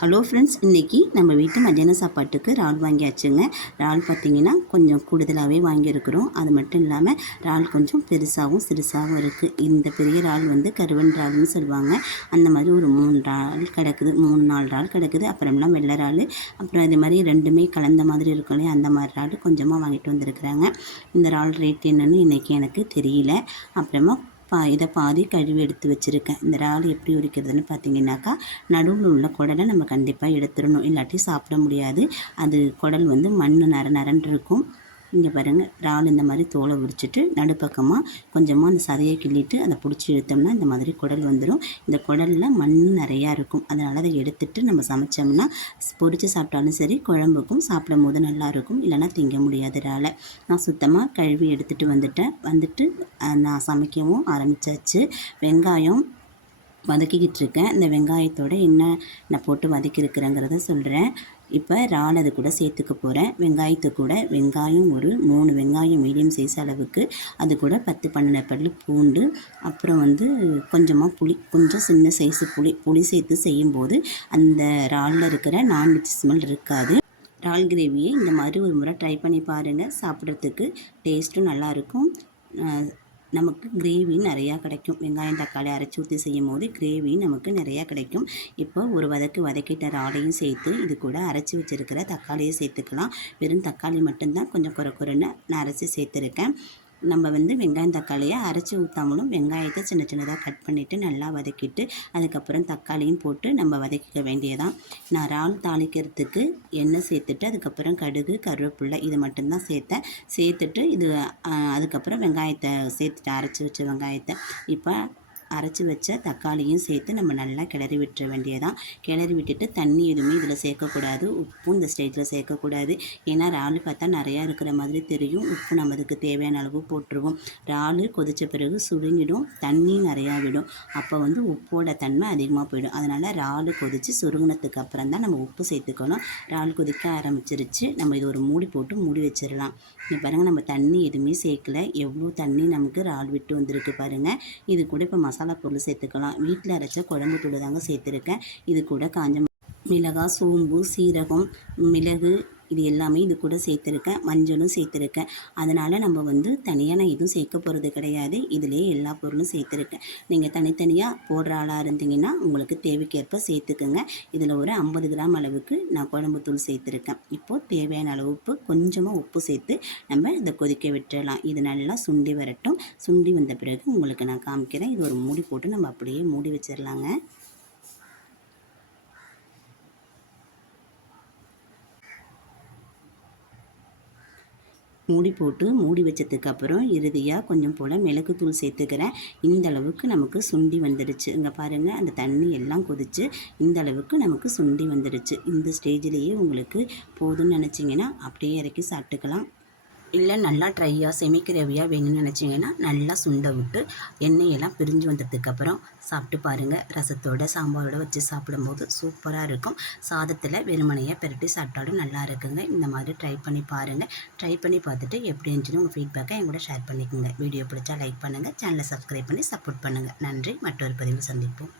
Hello friends, இன்றைக்கி நம்ம வீட்டு மத்தியான சாப்பாட்டுக்கு இறால் வாங்கியாச்சுங்க. இறால் பார்த்திங்கன்னா கொஞ்சம் கூடுதலாகவே வாங்கியிருக்கிறோம். அது மட்டும் இல்லாமல் இறால் கொஞ்சம் பெருசாகவும் சிறுசாகவும் இருக்குது. இந்த பெரிய இறால் வந்து கருவன் இறால்னு சொல்லுவாங்க. அந்த மாதிரி ஒரு 3 இறால் கிடக்குது, 3-4 இறால் கிடக்குது. அப்புறம்லாம் வெள்ளை இறால், அப்புறம் இது மாதிரி ரெண்டுமே கலந்த மாதிரி இருக்கும் இல்லையா, அந்த மாதிரி இறால் கொஞ்சமாக வாங்கிட்டு வந்திருக்கிறாங்க. இந்த இறால் ரேட் என்னன்னு இன்றைக்கி எனக்கு தெரியல. அப்புறமா இதை பாதி கழுவி எடுத்து வச்சுருக்கேன். இந்த இறால் எப்படி உரிக்கிறதுன்னு பார்த்தீங்கன்னாக்கா, நடுவில் உள்ள குடலை நம்ம கண்டிப்பாக எடுத்துடணும், இல்லாட்டி சாப்பிட முடியாது. அது குடல் வந்து மண் நரன்னு இருக்கும். இங்கே பாருங்கள், இறால் இந்த மாதிரி தோலை உரிச்சிட்டு நடுப்பக்கமாக கொஞ்சமாக அந்த சதையை கிள்ளிட்டு அதை பிடிச்சி இழுத்தோம்னா இந்த மாதிரி குடல் வந்துடும். இந்த குடலில் மண் நிறையா இருக்கும். அதனால் அதை எடுத்துட்டு நம்ம சமைச்சோம்னா பொரித்து சாப்பிட்டாலும் சரி, குழம்புக்கும் சாப்பிடும் போது நல்லாயிருக்கும். இல்லைனா திங்க முடியாது இறாலை. நான் சுத்தமாக கழுவி எடுத்துகிட்டு வந்துட்டு நான் சமைக்கவும் ஆரம்பித்தாச்சு. வெங்காயம் வதக்கிக்கிட்டு இருக்கேன். இந்த வெங்காயத்தோட என்ன நான் போட்டு வதக்கியிருக்கிறேங்கிறத சொல்கிறேன். இப்போ இறால் அது கூட சேர்த்துக்க போகிறேன். வெங்காயத்து கூட வெங்காயம் ஒரு 3 வெங்காயம் மீடியம் சைஸ் அளவுக்கு, அது கூட 10-12 பல் பூண்டு, அப்புறம் வந்து கொஞ்சமாக புளி, கொஞ்சம் சின்ன சைஸு புளி சேர்த்து செய்யும்போது அந்த இறாலில் இருக்கிற நான்வெஜ் ஸ்மெல் இருக்காது. இறால் கிரேவியை இந்த மாதிரி ஒரு முறை ட்ரை பண்ணி பாருங்கள். சாப்பிட்றதுக்கு டேஸ்ட்டும் நல்லாயிருக்கும். நமக்கு கிரேவி நிறையா கிடைக்கும். வெங்காயம் தக்காளி அரைச்சி ஊற்றி செய்யும் போது கிரேவி நமக்கு நிறையா கிடைக்கும். இப்போ ஒரு வதக்கிட்ட இறாலையும் சேர்த்து இது கூட அரைச்சி வச்சுருக்கிற தக்காளியை சேர்த்துக்கலாம். வெறும் தக்காளி மட்டும்தான் கொஞ்சம் குறைன்னு நான் அரைச்சி சேர்த்துருக்கேன். நம்ம வந்து வெங்காயம் தக்காளியை அரைச்சி ஊற்றாமலும் வெங்காயத்தை சின்ன சின்னதாக கட் பண்ணிவிட்டு நல்லா வதக்கிட்டு அதுக்கப்புறம் தக்காளியும் போட்டு நம்ம வதக்கிக்க வேண்டியதான். நான் இறால் தாளிக்கிறதுக்கு எண்ணெய் சேர்த்துட்டு அதுக்கப்புறம் கடுகு, கருவேப்பிலை இது மட்டும்தான் சேர்த்துட்டு இது அதுக்கப்புறம் வெங்காயத்தை சேர்த்துட்டு அரைச்சி வச்ச வெங்காயத்தை இப்போ அரைச்சி வச்ச தக்காளியும் சேர்த்து நம்ம நல்லா கிளறி விட்டுற வேண்டியதான். கிளறி விட்டுட்டு தண்ணி எதுவுமே இதில் சேர்க்கக்கூடாது. உப்பும் இந்த ஸ்டேஜில் சேர்க்கக்கூடாது. ஏன்னா இறால் பார்த்தா நிறையா இருக்கிற மாதிரி தெரியும். உப்பு நம்ம அதுக்கு தேவையான அளவு போட்டுருவோம். இறால் கொதித்த பிறகு சுருங்கிடும், தண்ணி நிறையா விடும். அப்போ வந்து உப்போட தன்மை அதிகமாக போயிடும். அதனால் இறால் கொதித்து சுருங்கினதுக்கு அப்புறம் தான் நம்ம உப்பு சேர்த்துக்கணும். இறால் கொதிக்க ஆரம்பிச்சிருச்சு. நம்ம இது ஒரு மூடி போட்டு மூடி வச்சிடலாம். இங்கே பாருங்கள், நம்ம தண்ணி எதுவுமே சேர்க்கல. எவ்வளோ தண்ணி நமக்கு இறால் விட்டு வந்திருக்கு பாருங்கள். இது கூட இப்போ மசாலா பொருள் சேர்த்துக்கலாம். வீட்டில் அரைச்ச குழம்பு தூள் தாங்க சேர்த்துருக்கேன். இது கூட காஞ்ச மிளகாய், சோம்பு, சீரகம், மிளகு இது எல்லாமே இது கூட சேர்த்துருக்கேன். மஞ்சளும் சேர்த்துருக்கேன். அதனால் நம்ம வந்து தனியாக நான் எதுவும் சேர்க்க போகிறது கிடையாது. இதிலே எல்லா பொருளும் சேர்த்துருக்கேன். நீங்கள் தனித்தனியாக போடுற ஆளாக இருந்தீங்கன்னா உங்களுக்கு தேவைக்கேற்ப சேர்த்துக்குங்க. இதில் ஒரு 50 கிராம் அளவுக்கு நான் குழம்பு தூள் சேர்த்துருக்கேன். இப்போது தேவையான அளவுக்கு கொஞ்சமாக உப்பு சேர்த்து நம்ம இதை கொதிக்க விட்டுடலாம். இது நல்லா சுண்டி வரட்டும். சுண்டி வந்த பிறகு உங்களுக்கு நான் காமிக்கிறேன். இது ஒரு மூடி போட்டு நம்ம அப்படியே மூடி வச்சிடலாங்க. மூடி போட்டு மூடி வச்சதுக்கப்புறம் இறுதியாக கொஞ்சம் போல் மிளகுத்தூள் சேர்த்துக்கிறேன். இந்த அளவுக்கு நமக்கு சுண்டி வந்துடுச்சு. இங்கே பாருங்கள், அந்த தண்ணி எல்லாம் கொதித்து இந்த அளவுக்கு நமக்கு சுண்டி வந்துடுச்சு. இந்த ஸ்டேஜிலேயே உங்களுக்கு போதும்னு நினச்சிங்கன்னா அப்படியே இறக்கி சாப்பிட்டுக்கலாம். இல்லை நல்லா ட்ரையாக செமி கிரேவியாக வேணும்னு நினச்சிங்கன்னா நல்லா சுண்டை விட்டு எண்ணெயெல்லாம் பிரிஞ்சு வந்ததுக்கப்புறம் சாப்பிட்டு பாருங்கள். ரசத்தோட சாம்பாரோட வச்சு சாப்பிடும்போது சூப்பராக இருக்கும். சாதத்தில் வெறுமனையாக பெரட்டி சாப்பிட்டாலும் நல்லா இருக்குங்க. இந்த மாதிரி ட்ரை பண்ணி பாருங்கள். ட்ரை பண்ணி பார்த்துட்டு எப்படி இருந்துச்சுன்னு உங்கள் ஃபீட்பேக்கை என் கூட ஷேர் பண்ணிக்கோங்க. வீடியோ பிடிச்சா லைக் பண்ணுங்கள். சேனலை சப்ஸ்கிரைப் பண்ணி சப்போர்ட் பண்ணுங்கள். நன்றி. மற்றொரு பதிவில் சந்திப்போம்.